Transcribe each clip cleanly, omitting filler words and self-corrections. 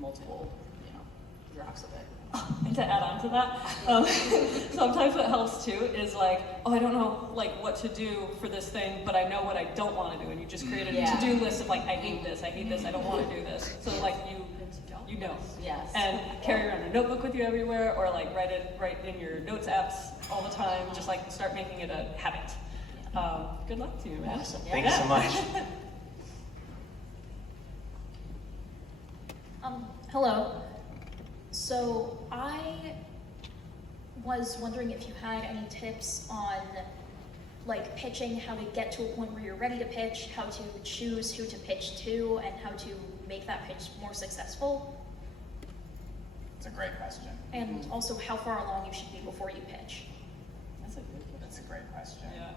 multiple, drafts of it. And to add on to that, sometimes what helps too is like, oh, I don't know like what to do for this thing, but I know what I don't want to do, and you just create a to-do list of like, I hate this, I don't want to do this. So like you know. Yes. And carry around a notebook with you everywhere, or like write in your notes apps all the time. Just like start making it a habit. Good luck to you, man. Awesome. Thank you so much. Hello. So I was wondering if you had any tips on like pitching, how to get to a point where you're ready to pitch, how to choose who to pitch to, and how to make that pitch more successful. It's a great question. And also how far along you should be before you pitch. That's a good one. That's a great question. Yeah.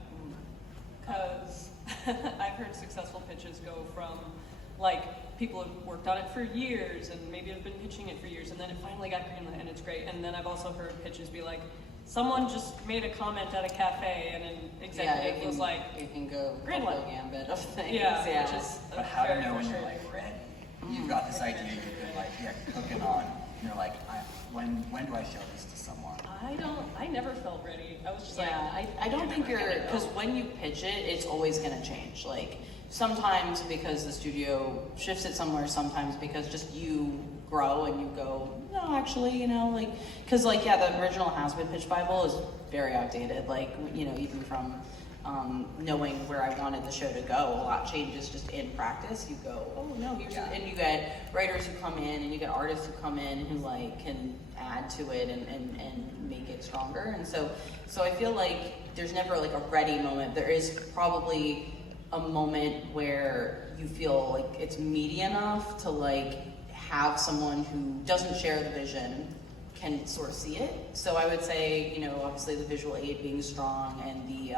Because I've heard successful pitches go from like people have worked on it for years and maybe have been pitching it for years, and then it finally got greenlit and it's great. And then I've also heard pitches be like, someone just made a comment at a cafe and an executive was like, it can go greenlit. gambit of things. Yeah, which is But how to very know when you're frustrating. like ready? You've got this idea you've been like cooking on, and you're like, when do I show this to someone? I never felt ready. I was just I don't think because when you pitch it, it's always gonna change. Like sometimes because the studio shifts it somewhere, sometimes because just you grow and you go, no, actually, because the original Has-Been Pitch Bible is very outdated. Like, even from knowing where I wanted the show to go, a lot changes just in practice. You go, oh no, and you get writers who come in and you get artists who come in who can add to it and make it stronger. And so I feel like there's never like a ready moment. There is probably a moment where you feel like it's meaty enough to have someone who doesn't share the vision can sort of see it. So I would say, obviously the visual aid being strong and the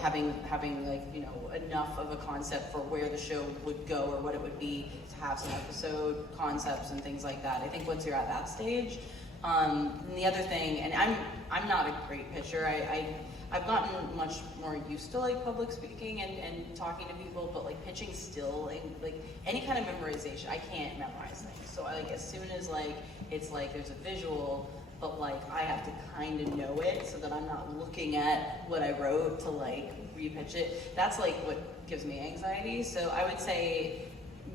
having enough of a concept for where the show would go or what it would be, to have some episode concepts and things like that. I think once you're at that stage, and the other thing, and I'm not a great pitcher. I've gotten much more used to public speaking and talking to people, but pitching still, any kind of memorization, I can't memorize things. So as soon as it's there's a visual, but I have to kind of know it so that I'm not looking at what I wrote to re-pitch it. That's what gives me anxiety. So I would say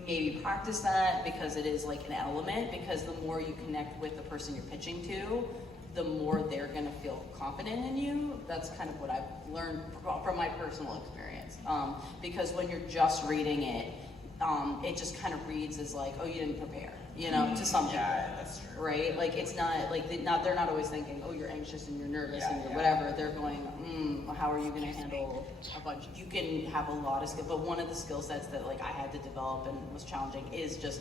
maybe practice that, because it is an element, because the more you connect with the person you're pitching to, the more they're gonna feel confident in you. That's kind of what I've learned from my personal experience. Because when you're just reading it, it just kind of reads as oh, you didn't prepare, to some people. Yeah, that's true. Right? It's not, they're not always thinking, oh, you're anxious and you're nervous and you're whatever. They're going, how are you gonna handle a bunch? You can have a lot of skill, but one of the skill sets that I had to develop and was challenging is just,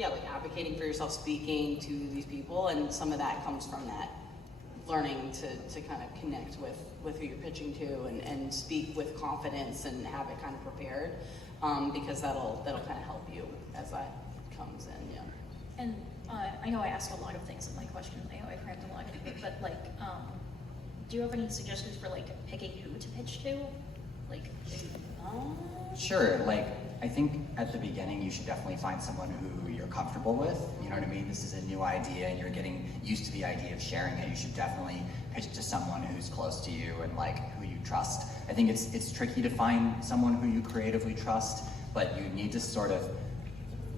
advocating for yourself, speaking to these people, and some of that comes from that learning to kind of connect with who you're pitching to and speak with confidence and have it kind of prepared, because that'll kind of help you as that comes in. Yeah. And I know I asked a lot of things in my question. I know I crammed a lot of it, but do you have any suggestions for picking who to pitch to? Sure. I think at the beginning you should definitely find someone who you're comfortable with. You know what I mean? This is a new idea and you're getting used to the idea of sharing it. You should definitely pitch to someone who's close to you and who you trust. I think it's tricky to find someone who you creatively trust, but you need to sort of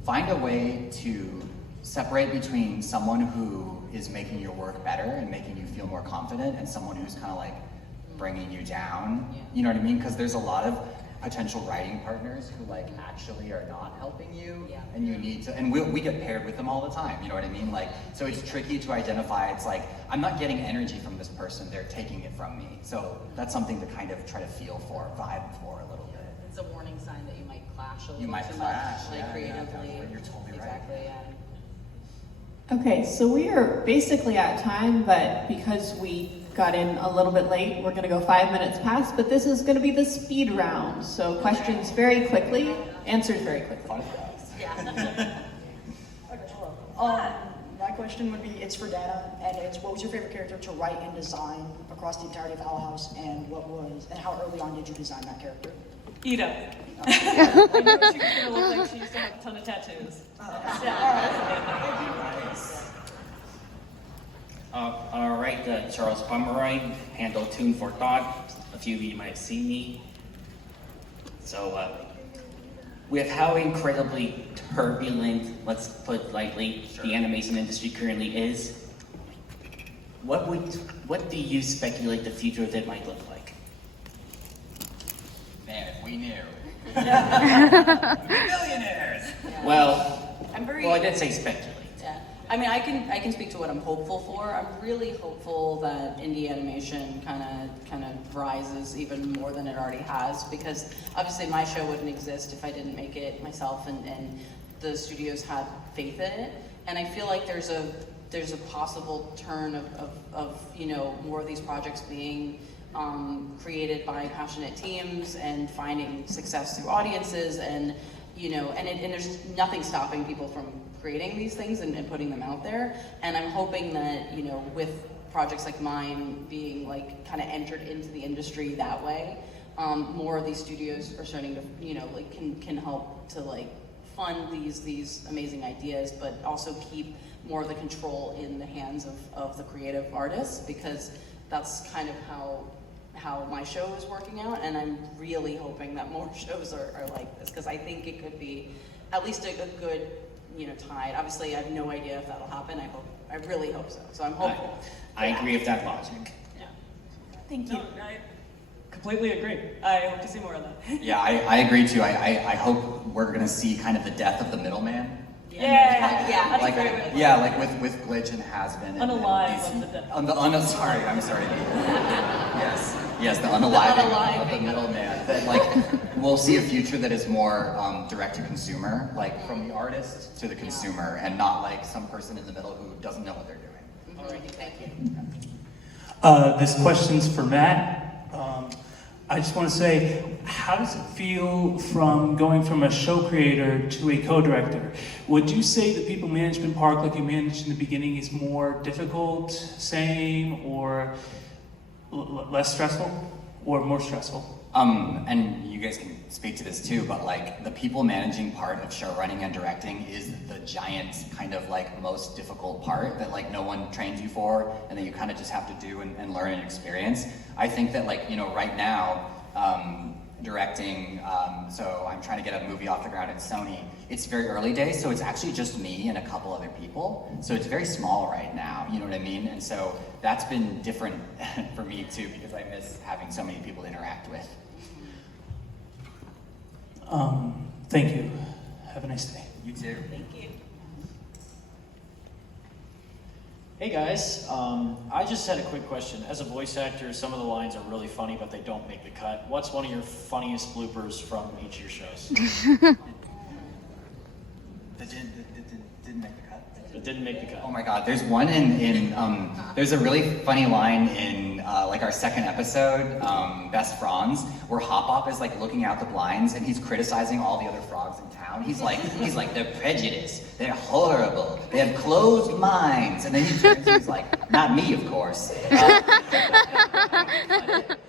find a way to separate between someone who is making your work better and making you feel more confident and someone who's kind of bringing you down. You know what I mean? Because there's a lot of potential writing partners who actually are not helping you, and you need to, and we get paired with them all the time, you know what I mean? So it's tricky to identify. It's I'm not getting energy from this person, they're taking it from me. So that's something to kind of try to feel for, vibe for a little bit. It's a warning sign that you might clash a little You might too clash, much, creatively. You're totally Exactly, right. yeah. Okay, so we are basically at time, but because we got in a little bit late, we're gonna go 5 minutes past, but this is gonna be the speed round. So questions very quickly, answers very quickly. Yeah. My question would be, it's for Dana, and it's what was your favorite character to write and design across the entirety of Owl House, and how early on did you design that character? Ida. I know she was gonna look like she used to have a ton of tattoos. Alright. Charles Pomeroy, handle Tune for Thought. A few of you might have seen me. So, with how incredibly turbulent, let's put lightly, the animation industry currently is, what do you speculate the future of it might look like? Man, if we knew. We'd be millionaires. Well, I did say speculate. Yeah, I mean, I can speak to what I'm hopeful for. I'm really hopeful that indie animation kind of rises even more than it already has, because obviously my show wouldn't exist if I didn't make it myself, and the studios had faith in it. And I feel like there's a possible turn of more of these projects being created by passionate teams and finding success through audiences, and there's nothing stopping people from creating these things and putting them out there. And I'm hoping that, with projects like mine being like kind of entered into the industry that way, more of these studios are starting to, can help to like fund these amazing ideas, but also keep more of the control in the hands of the creative artists, because that's kind of how my show is working out. And I'm really hoping that more shows are like this, because I think it could be at least a good tide. Obviously, I have no idea if that'll happen. I really hope so. So I'm hopeful. I agree with that logic. Yeah. Thank you. I completely agree. I hope to see more of that. Yeah, I agree too. I hope we're gonna see kind of the death of the middleman. Yeah, that's Like, a great way. yeah, like with Glitch and Has-Been. Unalive of the death. I'm sorry. Yes, the unaliving of the middleman. That like, we'll see a future that is more direct to consumer, like from the artist to the consumer, and not like some person in the middle who doesn't know what they're doing. Alrighty, thank you. This question's for Matt. I just want to say, how does it feel from going from a show creator to a co-director? Would you say the people management part, like you managed in the beginning, is more difficult, same, or less stressful, or more stressful? And you guys can speak to this too, but like the people managing part of show running and directing is the giant kind of like most difficult part that like no one trains you for, and that you kind of just have to do and learn and experience. I think that like, right now, directing, so I'm trying to get a movie off the ground at Sony. It's very early days, so it's actually just me and a couple other people. So it's very small right now, you know what I mean? And so that's been different for me too, because I miss having so many people to interact with. Thank you. Have a nice day. You too. Thank you. Hey guys, I just had a quick question. As a voice actor, some of the lines are really funny, but they don't make the cut. What's one of your funniest bloopers from each of your shows? That didn't make the cut. That didn't make the cut. Oh my God, there's one there's a really funny line in like our second episode, Best Franz, where Hop Hop is like looking out the blinds and he's criticizing all the other frogs in town. He's like, they're prejudiced, they're horrible, they have closed minds. And then he turns and he's like, not me, of course.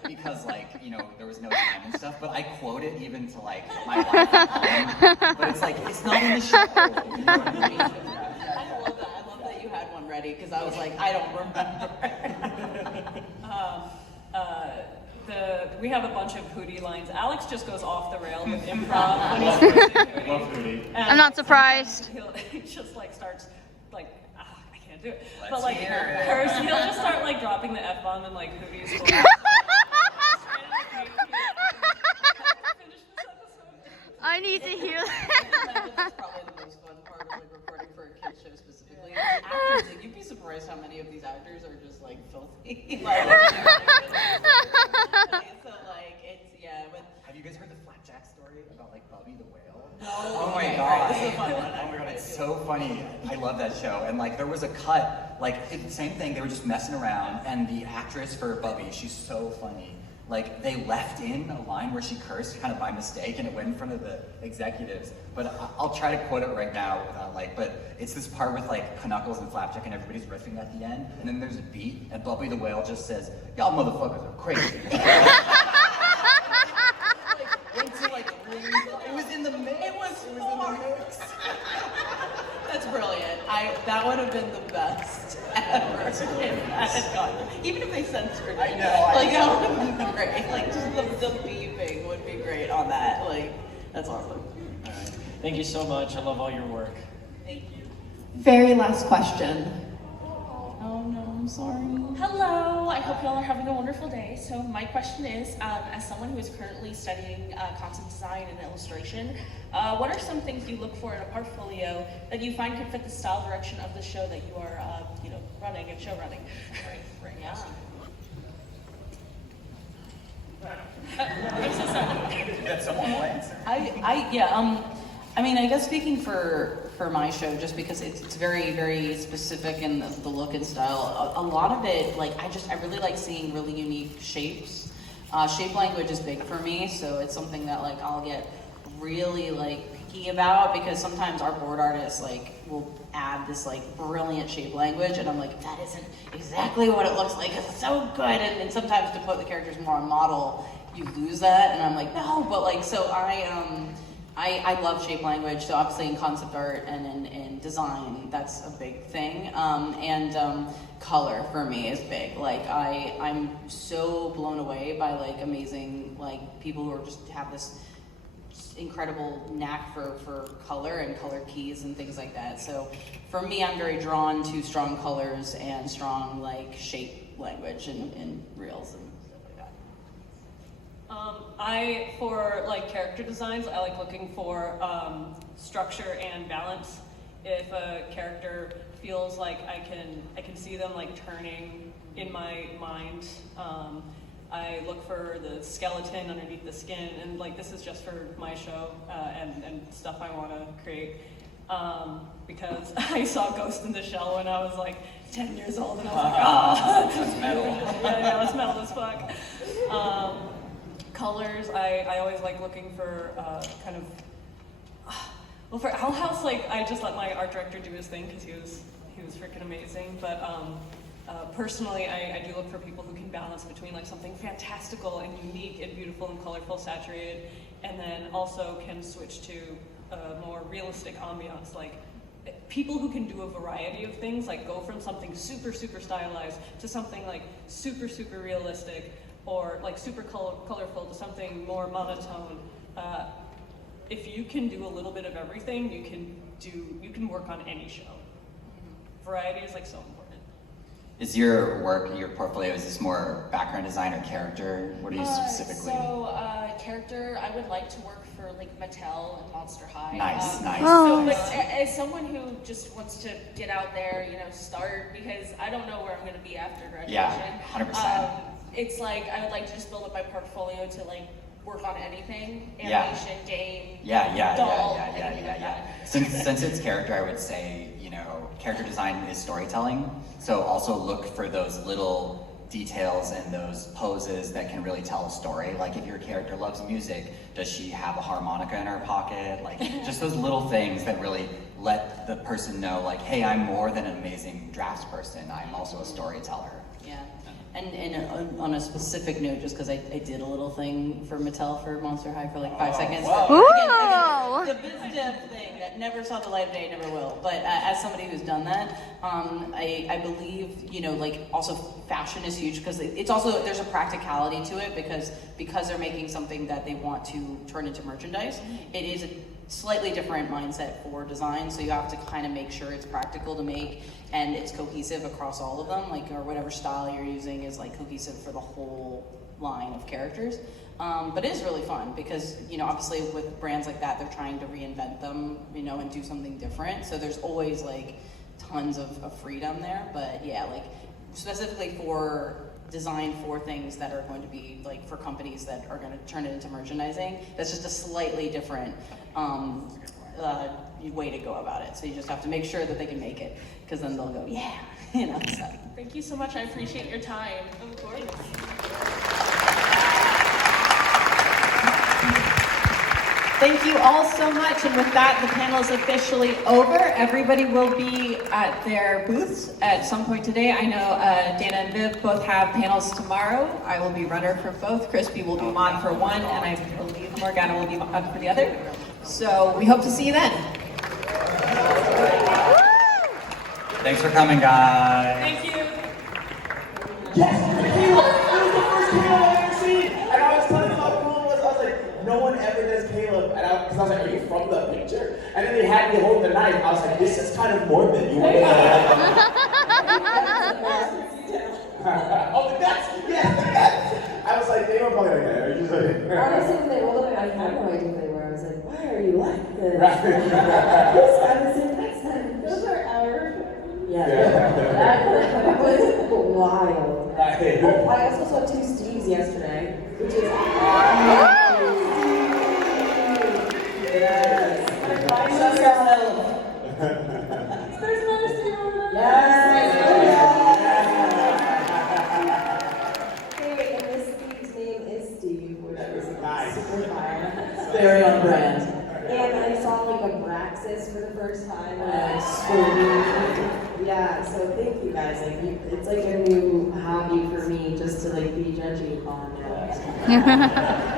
Because like, there was no time and stuff, but I quote it even to like my wife at home. But it's like, it's not in the show. You know what I mean? I love that you had one ready, because I was like, I don't remember. We have a bunch of Hootie lines. Alex just goes off the rail with improv when he's doing Hootie. Love Hootie. And I'm not surprised. He just like starts like, I can't do it. Let's But like, hear it. he'll just start like dropping the F-bomb and like Hootie's voice. I need to hear that. That's probably the most fun part of like recording for a kids show specifically. Actors, like, you'd be surprised how many of these actors are just like filthy. So like, Have you guys heard the Flapjack story about like Bubby the whale? No. Oh my Okay, God. alright, this is a fun one. Oh my God, it's so funny. I love that show. And like there was a cut, like the same thing, they were just messing around, and the actress for Bubby, she's so funny. Like they left in a line where she cursed kind of by mistake, and it went in front of the executives. But I'll try to quote it right now without but it's this part with like Knuckles and Flapjack and everybody's riffing at the end, and then there's a beat, and Bubby the whale just says, "Y'all motherfuckers are crazy." Went to like really, it was in the mix. It was in the mix. That's brilliant. brilliant. That would have been the best ever if that had gone. Even if they censored it. I know. Like, that would have been great. Like, just the beeping would be great on that. Like, that's awesome. All right. Thank you so much. I love all your work. Thank you. Very last question. Oh no, I'm sorry. Hello, I hope you all are having a wonderful day. So my question is, as someone who is currently studying concept design and illustration, what are some things you look for in a portfolio that you find could fit the style direction of the show that you are, running and show running? Right. Yeah. That someone will answer. I mean, I guess speaking for my show, just because it's very, very specific in the look and style, a lot of it, like, I really like seeing really unique shapes. Shape language is big for me, so it's something that, like, I'll get really, like, picky about, because sometimes our board artists, like, will add this, like, brilliant shape language, and I'm like, that isn't exactly what it looks like, it's so good, and sometimes to put the characters more on model, you lose that, and I'm like, no, but, like, so I love shape language, so obviously in concept art and in design, that's a big thing. And color for me is big. Like, I'm so blown away by, like, amazing, like, people who are just have this incredible knack for color and color keys and things like that. So for me, I'm very drawn to strong colors and strong, like, shape language in reels and stuff like that. For like character designs, I like looking for structure and balance. If a character feels like I can see them, like, turning in my mind, I look for the skeleton underneath the skin, and, like, this is just for my show and stuff I want to create. Because I saw Ghost in the Shell when I was, like, 10 years old, and I was like, oh, That's metal. yeah, that's metal as fuck. Colors, I always like looking for well, for Owl House, like, I just let my art director do his thing because he was freaking amazing. But personally, I do look for people who can balance between, like, something fantastical and unique and beautiful and colorful, saturated, and then also can switch to a more realistic ambiance. Like, people who can do a variety of things, like go from something super, super stylized to something, like, super, super realistic, or, like, super colorful to something more monotone. If you can do a little bit of everything, you can work on any show. Variety is, like, so important. Is your work, your portfolio, is this more background design or character? What are you specifically? Character, I would like to work for, like, Mattel and Monster High. Nice, nice. Oh. But as someone who just wants to get out there, start, because I don't know where I'm going to be after graduation. Yeah, 100%. It's like, I would like to just build up my portfolio to, like, work on anything, Yeah. animation, game, Yeah. anything like that. Since it's character, I would say, character design is storytelling. So also look for those little details and those poses that can really tell a story. Like, if your character loves music, does she have a harmonica in her pocket? Like, just those little things that really let the person know, like, hey, I'm more than an amazing draftsperson. I'm also a storyteller. Yeah, and on a specific note, just because I did a little thing for Mattel for Monster High for, like, 5 seconds. Ooh. The biz dev thing that never saw the light of day, never will. But as somebody who's done that, I believe, like, also fashion is huge, because it's also, there's a practicality to it, because they're making something that they want to turn into merchandise. It is a slightly different mindset for design, so you have to kind of make sure it's practical to make and it's cohesive across all of them, like, or whatever style you're using is, like, cohesive for the whole line of characters. But it is really fun because, obviously with brands like that, they're trying to reinvent them, and do something different. So there's always, like, tons of freedom there. But yeah, like, specifically for design for things that are going to be, like, for companies that are going to turn it into merchandising, that's just a slightly different way to go about it. So you just have to make sure that they can make it, because then they'll go, yeah, so. Thank you so much. I appreciate your time. Of course. Thank you all so much, and with that, the panel is officially over. Everybody will be at their booths at some point today. I know Dana and Viv both have panels tomorrow. I will be runner for both. Crispy will be mod for one, and I believe Morgana will be mod for the other. So we hope to see you then. Thanks for coming, guys. Thank you. Yes, Caleb! It was the first Caleb I've ever seen! And I was telling them how cool it was. I was like, no one ever does Caleb. And because I was like, are you from the picture? And then they had me hold the knife. I was like, this is kind of morbid. You want to Oh, the nuts! Yes, the nuts! I was like, they were probably like that. Honestly, when they rolled up, I had no idea who they were. I was like, why are you like this? Right. This guy was in next time. Those are our. Yeah, that was wild. Right. Oh, I also saw 2 Steves yesterday, which is yes. There's another Steve over there. Yes. Hey, and this Steve's name is Steve, which is Nice. super fire. Very on brand. And I saw like a Braxis for the first time, and I like screamed. Yeah, so thank you guys. Like, it's like a new hobby for me, just to like be judgy on it.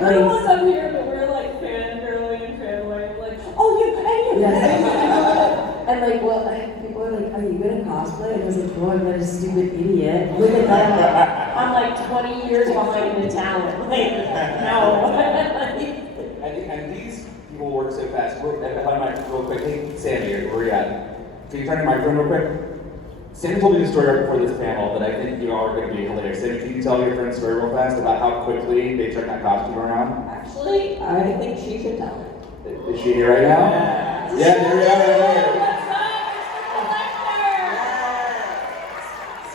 We're almost up here, but we're like fangirling and fanboying, like, oh, you, and you. Yeah. And like, well, people are like, are you gonna cosplay? And I was like, no, I'm not a stupid idiot. Look at that. I'm like 20 years behind the talent. Like, no. And these people work so fast. If I have my real quick, hey, Sammy, where are you at? Can you turn your microphone real quick? Sammy told me the story right before this panel that I think you all are going to be hilarious. Sammy, can you tell your friend's story real fast about how quickly they turned that costume around? Actually, I think she should tell it. Is she here right now? Yeah, there we are right there.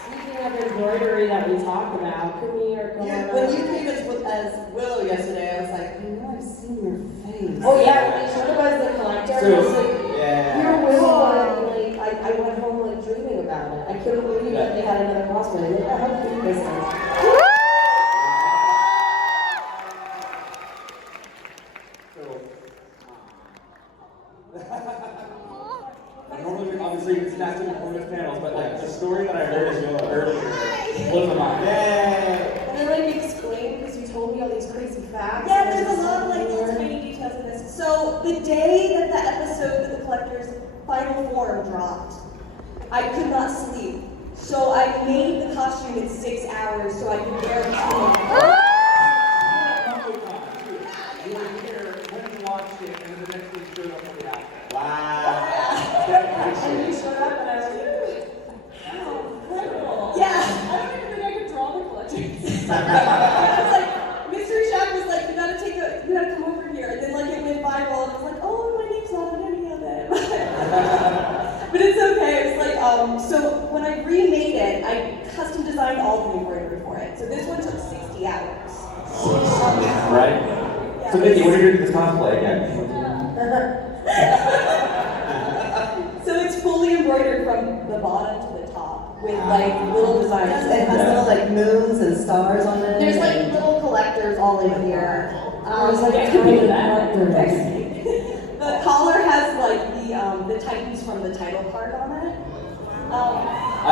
Speaking of embroidery that we talked about, come here, come on. When you came as Willow yesterday, I was like, I know I've seen your face. Oh yeah, when they showed up as the collector, I was like, Yeah. you're Willow, and like, I went home like dreaming about it. I couldn't believe that they had another cosplay. Look at how cute this is. Normally, obviously, it's not to perform this panels, but like the story that I heard earlier blew my mind. Yay! And then like explain, because you told me all these crazy facts. Yeah, there's a lot of like little tiny details in this. So the day that the episode with the collector's final form dropped, I could not sleep. So I made the costume in 6 hours so I could wear it to You were here when you watched it, and then the next week showed up with the outfit. Wow. And you showed up and I was like, Yeah. I don't even think I could draw the collection. I was like, Mystery Shack was like, you gotta come over here. And then like it went viral and I was like, oh, my name's not on any of it. But it's okay. It's like, so when I remade it, I custom designed all the embroidery for it. So this one took 60 hours. Right? Yeah. So, Nikki, when are you doing this cosplay again? So it's fully embroidered from the bottom to the top with like little designs. It has little like moons and stars on it. There's like little collectors all in here. I was like, tiny collectors. The collar has like the Titans from the title card on it. I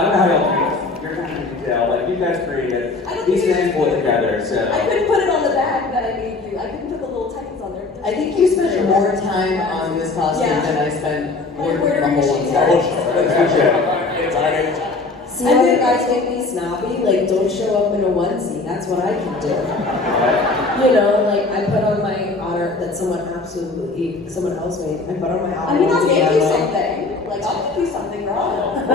don't know how y'all do it. You're kind of detail. Like, you guys created these things pulled together, so. I couldn't put it on the bag that I made you. I couldn't put the little Titans on there. I think you spent more time on this costume than I spent working the whole See how you guys make me snobby? Like, don't show up in a onesie. That's what I can do. You know, like, I put on my honor that someone else made. I put on my honor. I mean, I'll give you something. Like, I'll give you something, girl. So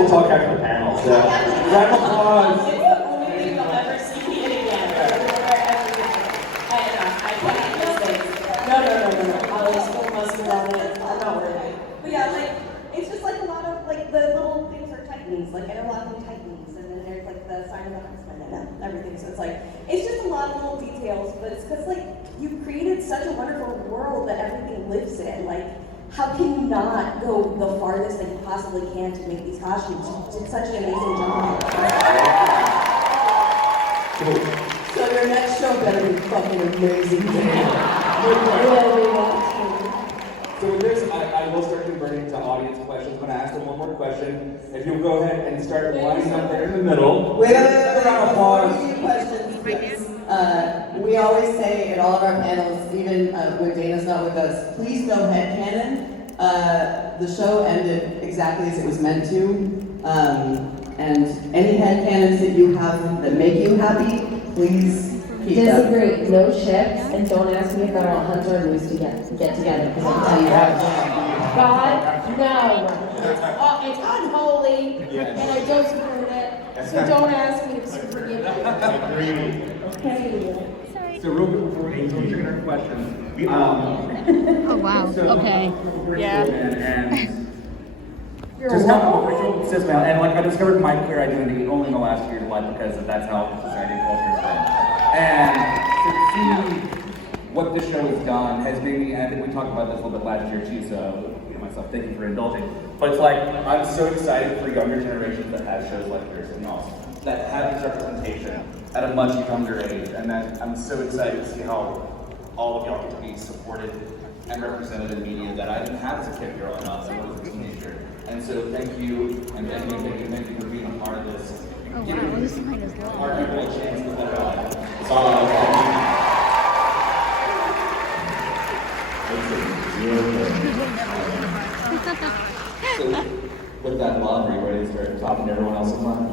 we'll talk after the panel, so. Round of applause. It's the only thing you'll ever see me in again. I can't eat those things. No. I'll just put mustard on it. I'm not worried. But yeah, like, it's just like a lot of, like, the little things are Titans. Like, and a lot of them Titans. And then there's, like, the sign of the huntsman and everything. So it's like, it's just a lot of little details. But it's because, like, you created such a wonderful world that everything lives in. Like, how can you not go the farthest that you possibly can to make these costumes? You did such an amazing job. So your next show better be fucking amazing, Dan. So with this, I will start converting to audience questions. I'm going to ask them one more question. If you'll go ahead and start lining up there in the middle. Wait. Before we do questions, please. We always say at all of our panels, even when Dana's not with us, please no headcanon. The show ended exactly as it was meant to. And any headcanons that you have that make you happy, please keep them. Disagree. No ships, and don't ask me if I want Hunter or Moose to get together, because I can tell you right now. God, no. It's unholy, and I don't support it, so don't ask me to forgive you. Okay. So real quick before we go to our questions. Oh wow. Okay. Yeah. And You're just welcome. cis male, and like I discovered my queer identity only in the last year of life because that's how society and culture is run. And to see what this show has done has made me, and I think we talked about this a little bit last year too, so myself, thank you for indulging. But it's like, I'm so excited for younger generations that have shows like yours and y'all, that have this representation at a much younger age, and then I'm so excited to see how all of y'all get to be supported and represented in media that I didn't have as a kid growing up and was a teenager. And so thank you, and thank you for being a part of this. Oh wow, this line is long. Our people a chance to live out. So, with that love, are you ready to start talking to everyone else in line?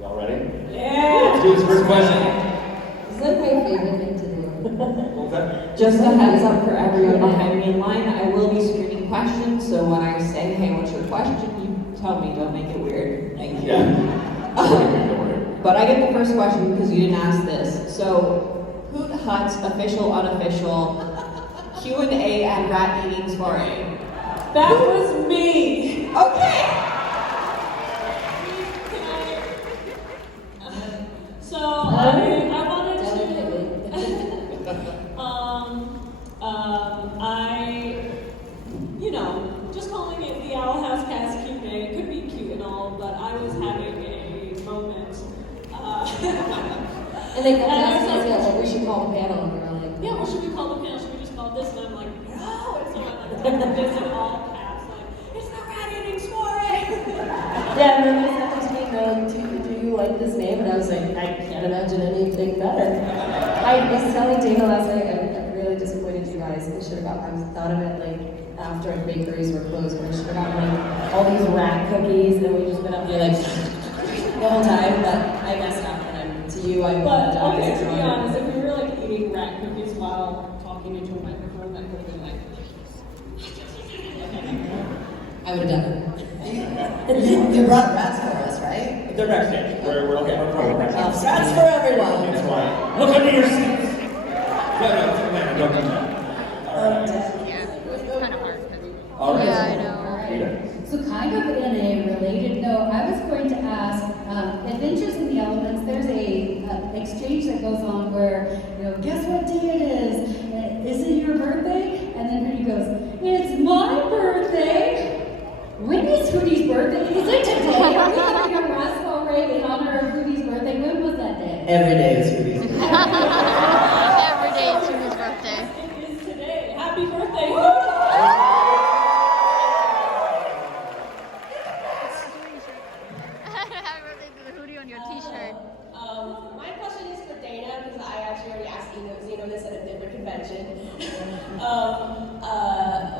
Y'all ready? Yeah. Let's do this first question. It's like my favorite thing to do. What was that? Just a heads up for everyone behind me in line, I will be screening questions, so when I say, hey, what's your question, you tell me, don't make it weird. Thank you. Yeah. But I get the first question because you didn't ask this. So, Hoot Hut's official, unofficial Q&A and rat eating soiree. That was me. Okay. So I wanted to, just calling it the Owl House Cast Q&A, it could be cute and all, but I was having a moment. And they kept asking us what we should call the panel, and we were like, yeah, what should we call the panel? Should we just call it this? And I'm like, no! And so I typed this in all caps, like, it's the rat eating soiree! yeah, and then they said to me, do you like this name? And I was like, I can't imagine anything better. I was telling Dana last night, I'm really disappointed you guys. We should have thought of it like after bakeries were closed, we should have gotten like all these rat cookies, and we just been up there like the whole time. But I messed up, and to you, I But apologize. okay, to be honest, if we were like eating rat cookies while talking into a microphone, that could have been like. I would have done it. You brought rats for us, right? They're backstage. We're okay. We're backstage. Rats for everyone. That's why. Look under your seats. No, don't do that. All right. Yeah, I know. So kind of in a related note, I was going to ask, Adventures in the Elements, there's a exchange that goes on where, guess what day it is? Is it your birthday? And then Hootie goes, it's my birthday. When is Hootie's birthday? Is it today? Are we having a rat soiree in honor of Hootie's birthday? When was that day? Every day is Hootie's birthday. Every day is Hootie's birthday. It is today. Happy birthday, Happy birthday to the Hootie on your t-shirt. My question is for Dana, because I actually already asked Zeno this at a different convention.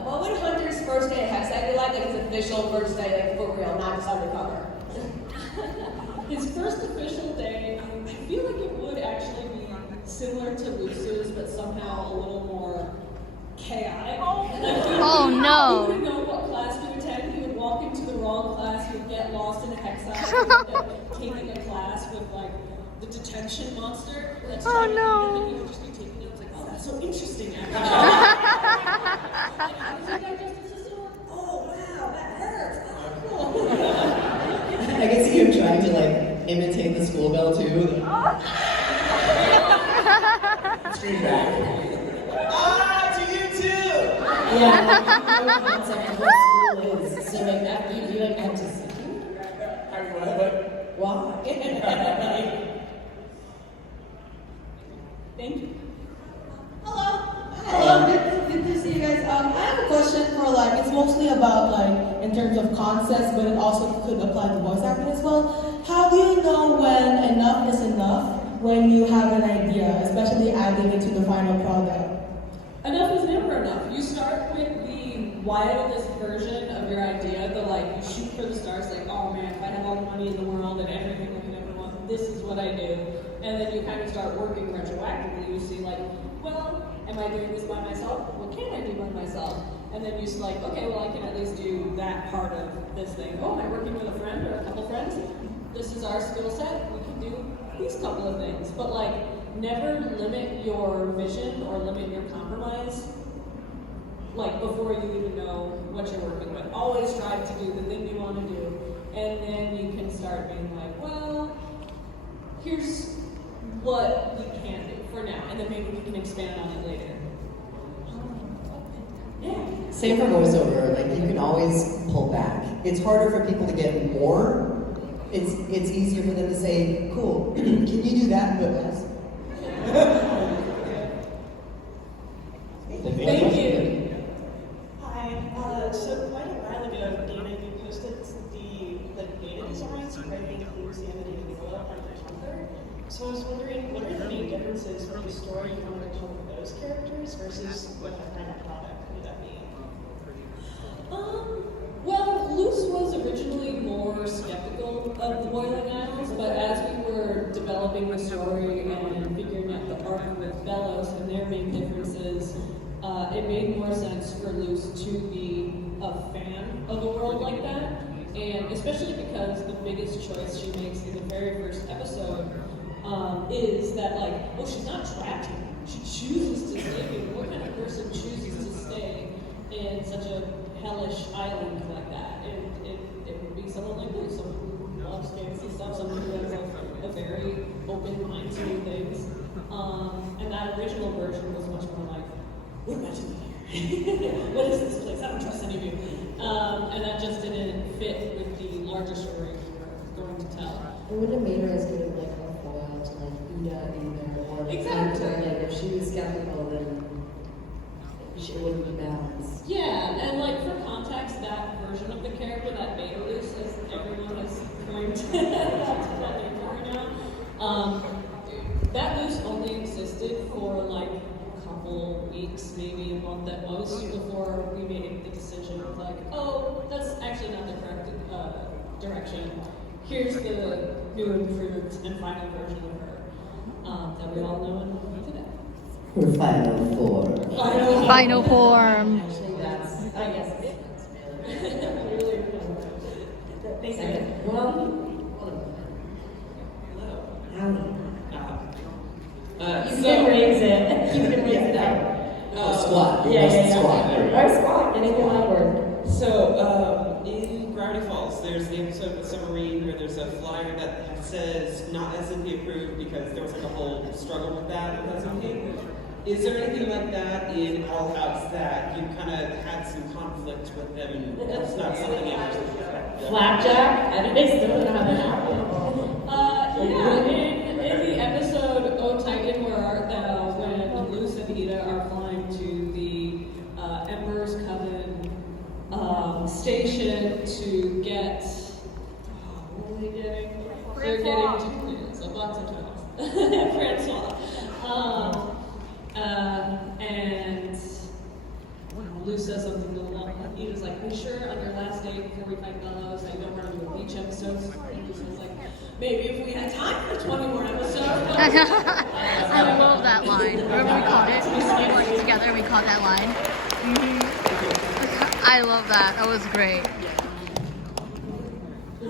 What would Hunter's first day of Hex Ed be like his official first day, like for real, not just undercover? His first official day, I feel like it would actually be similar to Luce's, but somehow a little more chaotic. Oh, no. He wouldn't know what class to attend. He would walk into the wrong class. He would get lost in a hex lab. Taking a class with like the detention monster. That's Oh, no. And he would just be taking notes like, oh, that's so interesting. Actually. Oh wow, that hurts. Oh, cool. I can see him trying to imitate the school bell too. Screen back. To you too! Yeah, no concept of what school is. So like that, you'd be like, I'm just why? Thank you. Hello, good to see you guys. I have a question for it's mostly about in terms of concepts, but it also could apply to voice acting as well. How do you know when enough is enough when you have an idea, especially adding it to the final product? Enough is never enough. You start with the wildest version of your idea, the like, you shoot for the stars, like, oh man, if I had all the money in the world and everything I could ever want, this is what I do. And then you kind of start working retroactively. You see like, well, am I doing this by myself? What can I do by myself? And then you like, okay, well, I can at least do that part of this thing. Oh, am I working with a friend or a couple friends? This is our skill set. We can do these couple of things. But like, never limit your vision or limit your compromise, like before you even know what you're working with. Always strive to do the thing you want to do. And then you can start being like, well, here's what we can do for now. And then maybe we can expand on it later. Same for voiceover, like you can always pull back. It's harder for people to get more. It's easier for them to say, cool, can you do that but less? Thank you. Hi, so quite a while ago, Dana, you posted the data designs for writing inclusivity and development on your Tumblr. So I was wondering, what are the main differences for the story you want to tell with those characters versus what the final product would that be? Well, Luce was originally more skeptical of the Boiling Isles, but as we were developing the story and figuring out the arc with Bellows and their main differences, it made more sense for Luce to be a fan of a world like that, and especially because the biggest choice she makes in the very first episode is that, like, oh, she's not trapped here. She chooses to stay here. What kind of person chooses to stay in such a hellish island like that? And it would be someone like Luce, someone who loves fancy stuff, someone who has like a very open mind to new things. And that original version was much more like, what am I doing here? What is this place? I don't trust any of you. And that just didn't fit with the larger story we were going to tell. It would have made her as good of like a foil to like Ida either, or Exactly. like if she was skeptical, then it wouldn't be balanced. Yeah, and like for context, that version of the character, that beta Luce, as everyone has coined that name for her now, that Luce only existed for like a couple weeks, maybe a month at most, before we made the decision of like, oh, that's actually not the correct direction. Here's the new improved and final version of her that we all know and love today. Her final form. Final form. Actually, that's, I guess Thank you. well, You can raise it. You can raise it up. Squat. Squat. Or squat. Anything that word. So, in Gravity Falls, there's the episode with Submarine where there's a flyer that says not SMP approved because there was like a whole struggle with that with SMP. Is there anything like that in All Outs that you kind of had some conflict with them and that's not something you Flapjack? I still don't know how that happened. In the episode Oh Titan, where Art Thou, when Luce and Ida are flying to the Emperor's Coven station to get, what are they getting? They're getting to lots of times. Francois. And Luce says something to Ida's like, are you sure on your last day before we fight Bellows that you don't want to do a beach episodes? And Luce was like, maybe if we had time for 20 more episodes. I love that line. Remember we caught it? We like together and we caught that line. I love that. That was great.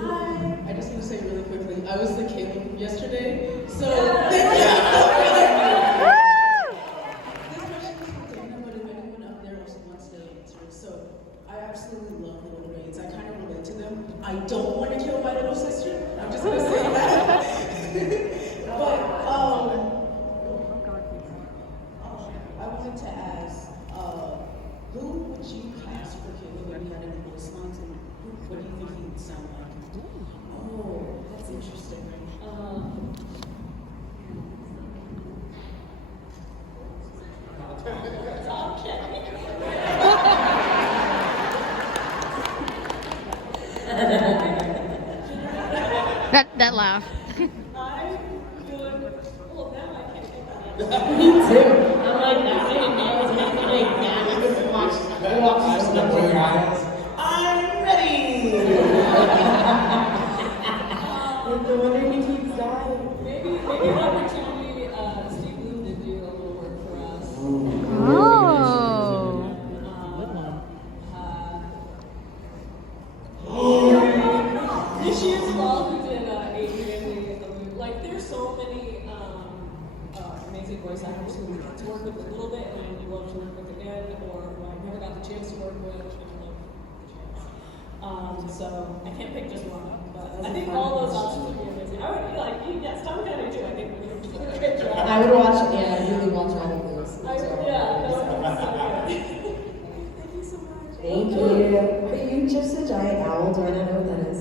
Hi. I just want to say really quickly, I was the Caleb yesterday, so Thank you. This question is for Dana, but if anyone up there also wants to answer it. So I absolutely love the little maids. I kind of relate to them. I don't want to kill my little sister. I'm just going to say that. But I wanted to ask, who would you cast for Caleb if you had any voice lines, and what do you think he would sound like? Oh, that's interesting. That laugh. I would, well, now I can't think of Me too. I'm like that. I didn't know it was meant to be like that. I just watched. the opportunity, Steve Bloom did do a little work for us. This year as well, who did Adrian in the movie. Like, there's so many amazing voice actors who we got to work with a little bit and you love to work with again, or who I never got the chance to work with and I love the chance. So I can't pick just one, but I think all those options would be amazing. I would be like, yes, Tom Kenny too. I think we would do a great job. I would watch, yeah, I really watch all of those. Yeah, that would be so good. Thank you. Are you just a giant owl? Do I not know what that is?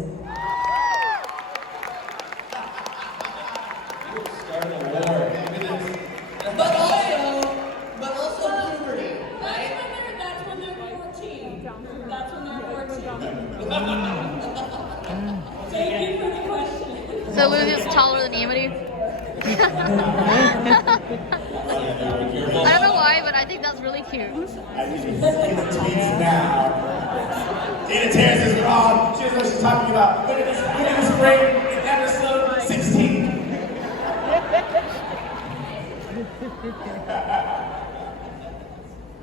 But also puberty, right? That's when they're 14. That's when they're 14. Thank you for the question. So Luna's taller than Amity? I don't know why, but I think that's really cute. I need to see the tweets now. Dana Terrace is wrong. She knows what she's talking about. Look at this break in episode 16.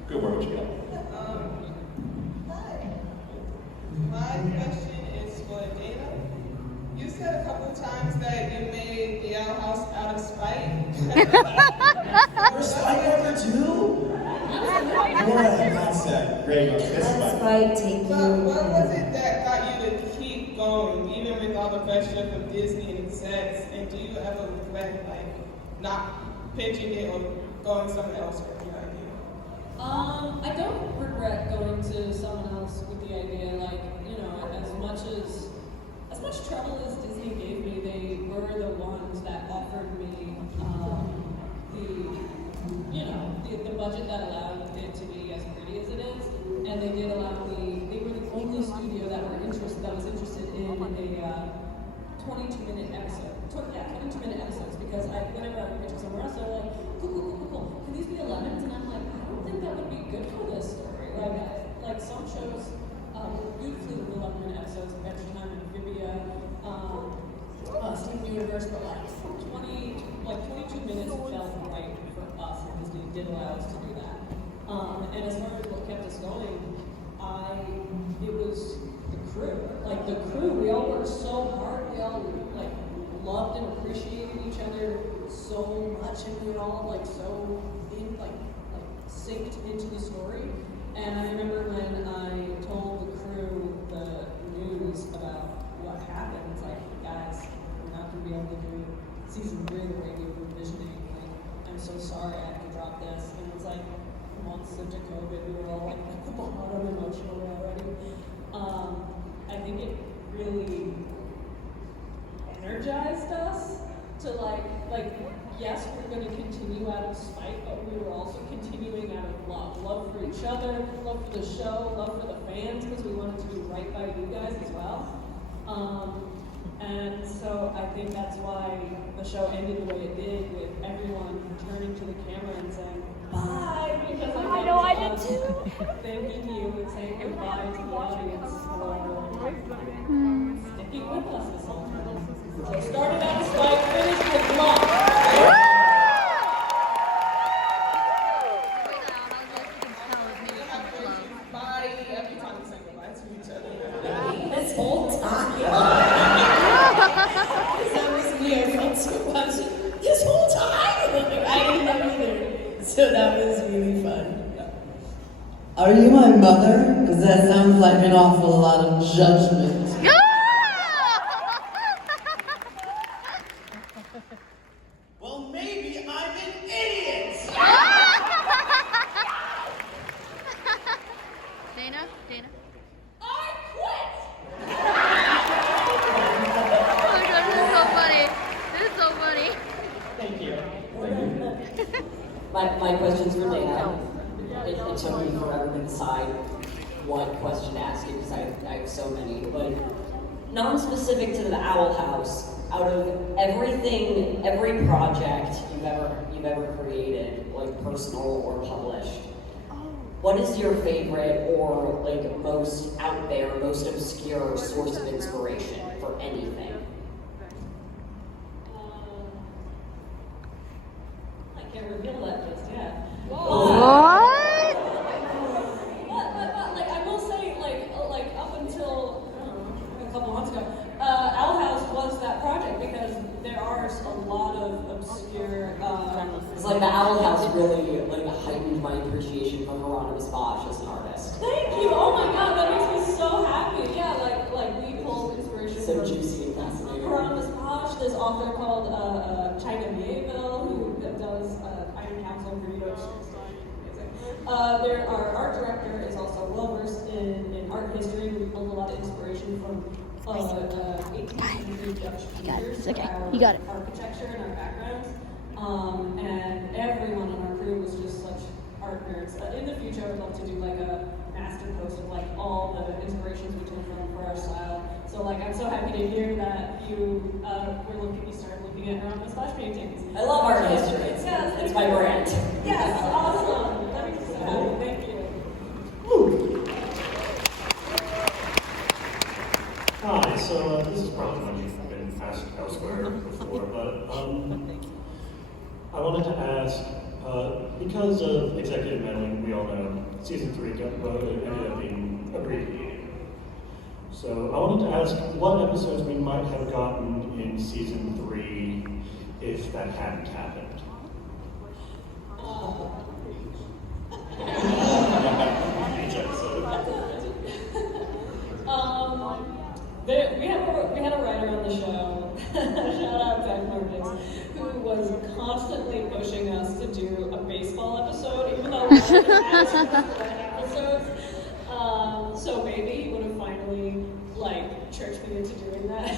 Good work, what you got? My question is for Dana. You said a couple of times that you made the Owl House out of spite. We're spite number 2? What a concept. Great. This is Spite, take What you. was it that got you to keep going, even with all the pressure from Disney and execs? And do you ever regret, like, not pitching it or going somewhere else with the idea? I don't regret going to someone else with the idea. Like, you know, as much trouble as Disney gave me, they were the ones that offered me the budget that allowed it to be as pretty as it is, and they did allow me. They were the only studio that was interested in a 22-minute episode. 22-minute episodes, because whenever I pitch somewhere else, they're like, cool. Can these be 11s? And I'm like, I don't think that would be good for this story. Like some shows were beautifully 11-minute episodes, Adventure Time, Amphibia, Steven Universe, but 22 minutes felt right for us, and Disney did allow us to do that. And as far as what kept us going, it was the crew. Like the crew, we all worked so hard. We all loved and appreciated each other so much, and we were all so synced into the story. And I remember when I told the crew the news about what happened. It's like, guys, we're not going to be able to do season 3 the way we were envisioning. I'm so sorry I have to drop this. And it was like months into COVID, we were all at the bottom emotionally already. I think it really energized us to yes, we're going to continue out of spite, but we were also continuing out of love for each other, love for the show, love for the fans, because we wanted to do right by you guys as well. And so I think that's why the show ended the way it did, with everyone turning to the camera and saying bye, because I know I did too. Thanking you and saying goodbye to the audience for sticking with us this whole time. So started out as spite, finished with love. Bye every time we say goodbye to each other. This whole time. That was me. I felt so much this whole time. I didn't know either. So that was really fun. Are you my mother? Because that sounds like an awful lot of judgment. Well, maybe I'm an idiot! Dana? I quit! Oh my god, this is so funny. This is so funny. Thank you. My question's for Dana. It took me forever to decide what question to ask you because I have so many, but non-specific to the Owl House, out of everything, every project you've ever created, like personal or published, what is your favorite or most out there, most obscure source of inspiration for anything? months ago. Owl House was that project because there are a lot of obscure. It's like the Owl House really like heightened my appreciation for Hieronymus Bosch as an artist. Thank you. Oh my God, that makes me so happy. Yeah, like we pulled inspiration So from juicy and fascinating. Hieronymus Bosch. This author called China Mieville who does Iron Council for Europe. There, our art director is also well versed in art history. We pulled a lot of inspiration from 18th century Dutch painters for our architecture and our backgrounds. And everyone on our crew was just such art nerds. In the future, I would love to do like a master post of like all the inspirations we took from for our style. So like, I'm so happy to hear that you you started looking at Hieronymus Bosch paintings. I love art history. It's my brand. Yes, awesome. That makes me so happy. Thank you. Hi, so this is probably one you've been asked elsewhere before, but I wanted to ask, because of executive meddling, we all know season 3 ended up being abbreviated. So I wanted to ask what episodes we might have gotten in season 3 if that hadn't happened. Each episode. We had a writer on the show, shout out Zach Martins, who was constantly pushing us to do a baseball episode, even though we already had some episodes. So maybe he would have finally churched me into doing that.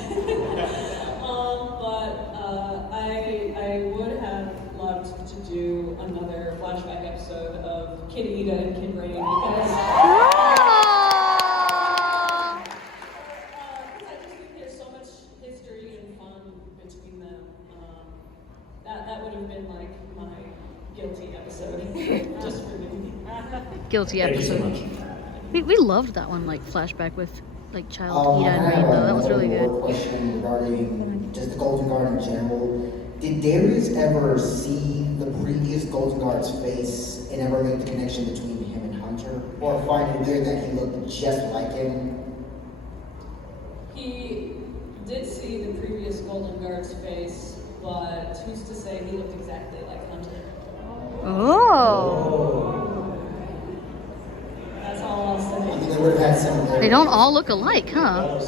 I would have loved to do another flashback episode of Kid Ida and Kid Rain because. That would have been like my guilty episode, just for me. Guilty episode. Thank you so much. We loved that one, like flashback with like child Ida and Rain though. That was really good. Question regarding just the Golden Guard in general. Did Darius ever see the previous Golden Guard's face and ever make the connection between him and Hunter, or find it weird that he looked just like him? He did see the previous Golden Guard's face. But who's to say he looked exactly like Hunter? Oh. That's all I'll say. I mean, they would have had some. They don't all look alike, huh?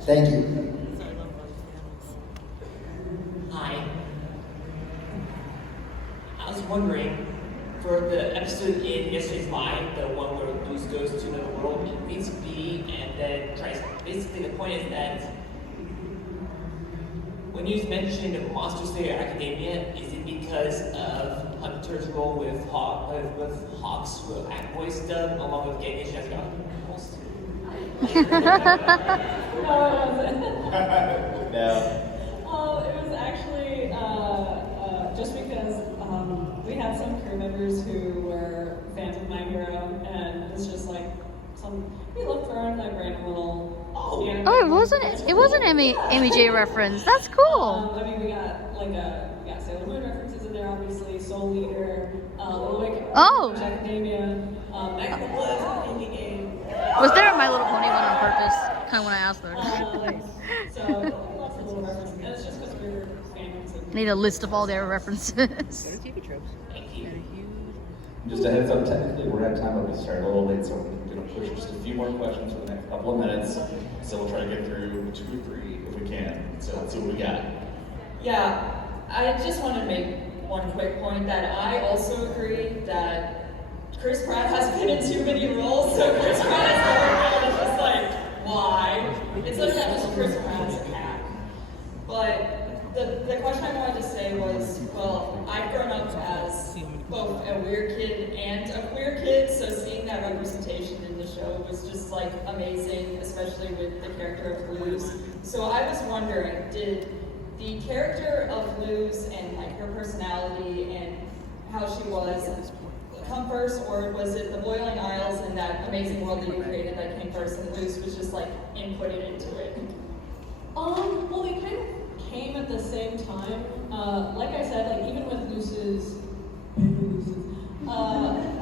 Thank you. Hi. I was wondering, for the episode in Yesterday's Live, the one where Luz goes to another world, it leaves B and then tries. Basically, the point is that when you mentioned Monster Slayer Academia, is it because of Hunter's role with Hawk's voice dub along with Genghis Shazga? No. It was actually just because we had some crew members who were fans of My Hero, and it's just like we looked around my brain a little. Oh, it wasn't Amy J reference. That's cool. I mean, we got Sailor Moon references in there, obviously. Soul Leader, Oh. Academia, Back in the Woods, Indie Game. Was there a My Little Pony one on purpose? Kind of when I asked her. So lots of little references, and it's just because we were fans. I need a list of all their references. Thank you. Just a heads up, technically we're out of time, but we started a little late, so we're going to push just a few more questions for the next couple of minutes. So we'll try to get through 2 or 3 if we can. So let's see what we got. Yeah, I just want to make one quick point that I also agree that Chris Pratt has been in too many roles, so Chris Pratt is going around and just like, why? It's like that just Chris Pratt's a cat. But the question I wanted to say was, well, I've grown up as both a weird kid and a queer kid, so seeing that representation in the show was just like amazing, especially with the character of Luz. So I was wondering, did the character of Luz and like her personality and how she was come first, or was it the Boiling Isles and that amazing world that you created that came first, and Luz was just like inputted into it? Well, they kind of came at the same time. Like I said, like even with Luz's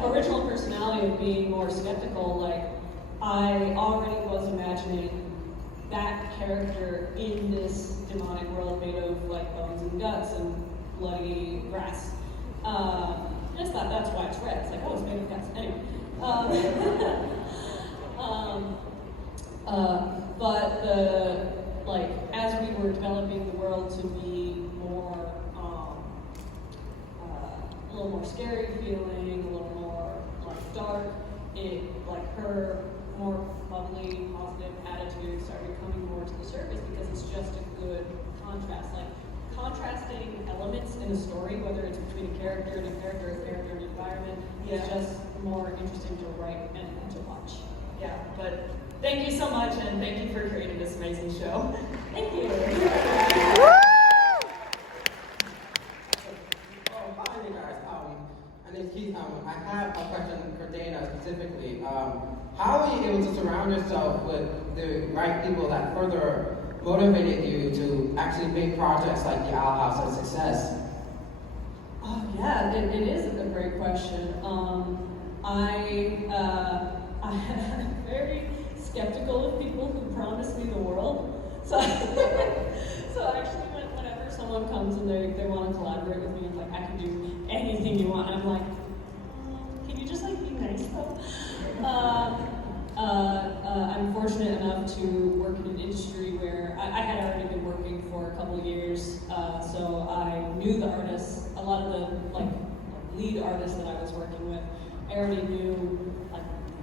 original personality of being more skeptical, like I already was imagining that character in this demonic world made of like bones and guts and bloody grass. I just thought that's why it's red. It's like, oh, it's made of guts. Anyway. But as we were developing the world to be more, a little more scary feeling, a little more like dark, her more bubbly, positive attitude started coming more to the surface because it's just a good contrast. Like contrasting elements in a story, whether it's between a character and a character and environment, is just more interesting to write and to watch. Yeah, but thank you so much, and thank you for creating this amazing show. Thank you. Hi there, guys. My name's Keith. I have a question for Dana specifically. How were you able to surround yourself with the right people that further motivated you to actually make projects like the Owl House a success? Oh yeah, it is a great question. I'm very skeptical of people who promise me the world. So actually, whenever someone comes and they want to collaborate with me, and like I can do anything you want, I'm like, can you just like be nice though? I'm fortunate enough to work in an industry where I had already been working for a couple of years, so I knew the artists, a lot of the lead artists that I was working with. I already knew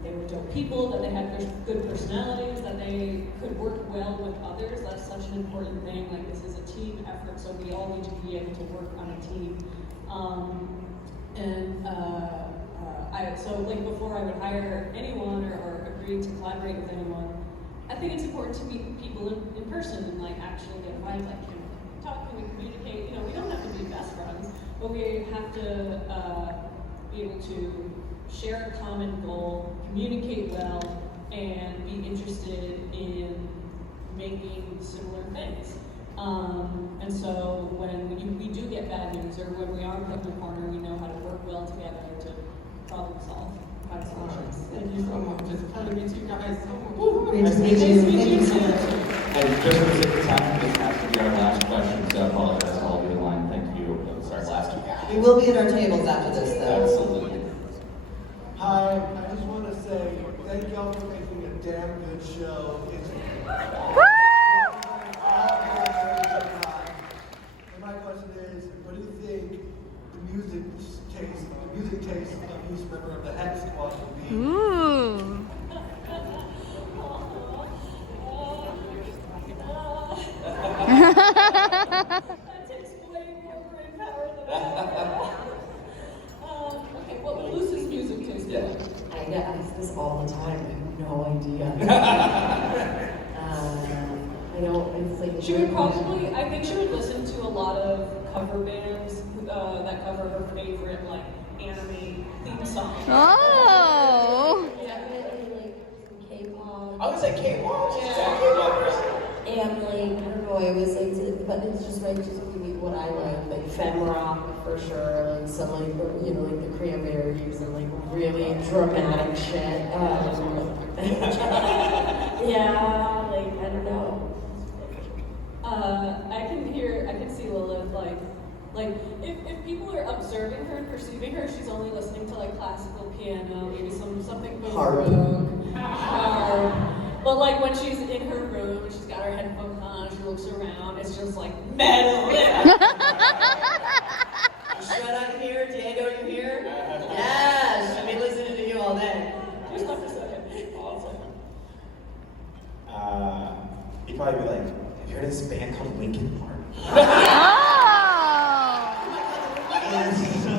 they were dope people, that they had good personalities, that they could work well with others. That's such an important thing. Like this is a team effort, so we all need to be able to work on a team. So before I would hire anyone or agree to collaborate with anyone, I think it's important to meet people in person and actually get vibes. Like, can we talk? Can we communicate? We don't have to be best friends, but we have to be able to share a common goal, communicate well, and be interested in making similar things. And so when we do get bad news, or when we are put in a corner, we know how to work well together to problem solve, find solutions. Thank you so much. It's fun to meet you guys. Great to meet you. Thank you so much. And just for the sake of time, this has to be our last question, so I apologize. I'll be in line. Thank you. It's our last one. We will be at our tables after this, though. Absolutely. Hi, I just want to say thank y'all for making a damn good show. And my question is, what do you think the music taste of each member of the Hex Squad will be? Ooh. That takes way more brain power than that. Okay, what would Lucy's music taste like? I get asked this all the time. I have no idea. I don't. It's like She would probably. I think she would listen to a lot of cover bands that cover her favorite anime theme songs. Oh. definitely K-pop. I would say K-pop. And I don't know. I always like to, but it's just right. Just give me what I like femme rock for sure. Like some like the Cranberries and really dramatic shit. Yeah, I don't know. I can see Lilith if people are observing her and perceiving her, she's only listening to classical piano, maybe something baroque, harp. But when she's in her room, she's got her headphones on, she looks around, it's just metal. Shut up here, Diego, you here? Yes, I've been listening to you all day. Just stuff to say. Awesome. You'd probably be like, have you heard of this band called Linkin Park? It's so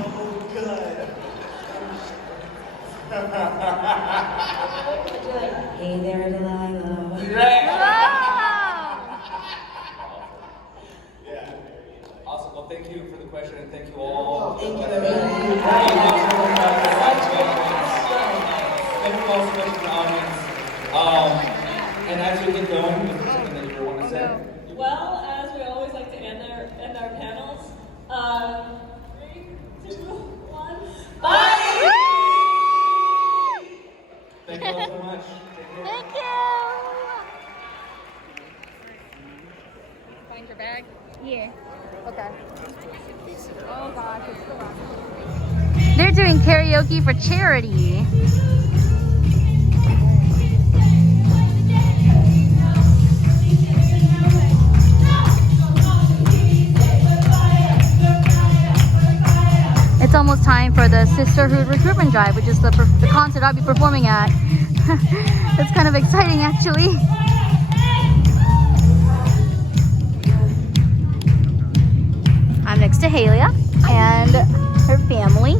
good. Hey there, Delilah. Yeah. Awesome. Well, thank you for the question, and thank you all. Thank you, everybody. Thank you all so much for the audience. And as we get going, is there something that you want to say? Well, as we always like to end our panels, 3, 2, 1, bye! Thank you all so much. much. Thank you. Find your bag. Here. Okay. Oh gosh, it's still on. They're doing karaoke for charity. It's almost time for the Sisterhood Recruitment Drive, which is the concert I'll be performing at. It's kind of exciting, actually. I'm next to Halia and her family.